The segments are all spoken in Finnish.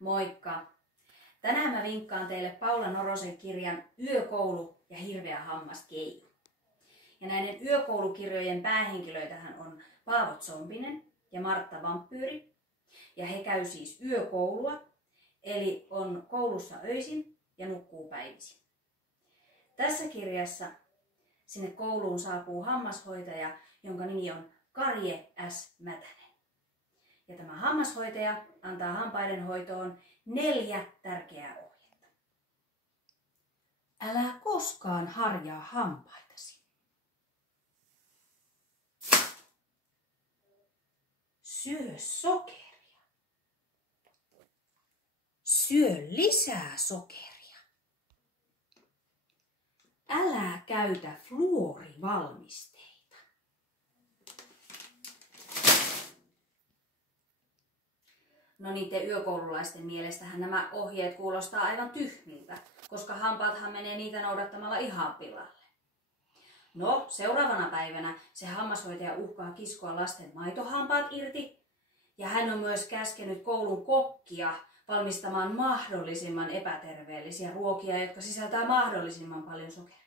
Moikka! Tänään mä vinkkaan teille Paula Norosen kirjan Yökoulu ja hirveä hammaskeiju. Ja näiden yökoulukirjojen päähenkilöitähän on Paavo Zombinen ja Martta Vampyyri. Ja he käy siis yökoulua, eli on koulussa öisin ja nukkuu päivisin. Tässä kirjassa sinne kouluun saapuu hammashoitaja, jonka nimi on Karje S. Mätänen. Ja tämä hammashoitaja antaa hampaiden hoitoon 4 tärkeää ohjetta. Älä koskaan harjaa hampaitasi. Syö sokeria. Syö lisää sokeria. Älä käytä fluorivalmisteita. No niiden yökoululaisten mielestähän nämä ohjeet kuulostaa aivan tyhmiltä, koska hampaathan menee niitä noudattamalla ihan pilalle. No, seuraavana päivänä se hammashoitaja uhkaa kiskoa lasten maitohampaat irti, ja hän on myös käskenyt koulun kokkia valmistamaan mahdollisimman epäterveellisiä ruokia, jotka sisältää mahdollisimman paljon sokeria.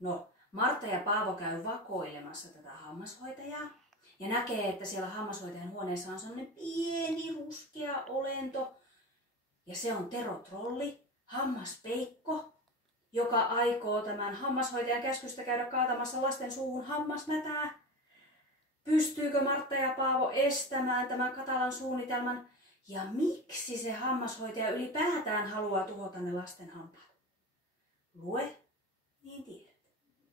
No, Martta ja Paavo käy vakoilemassa tätä hammashoitajaa ja näkee, että siellä hammashoitajan huoneessa on sellainen pieni ruskea olento. Ja se on Tero Trolli, hammaspeikko, joka aikoo tämän hammashoitajan käskystä käydä kaatamassa lasten suuhun hammasmätää. Pystyykö Martta ja Paavo estämään tämän katalan suunnitelman? Ja miksi se hammashoitaja ylipäätään haluaa tuhota ne lasten hampaat? Lue, niin tiedät.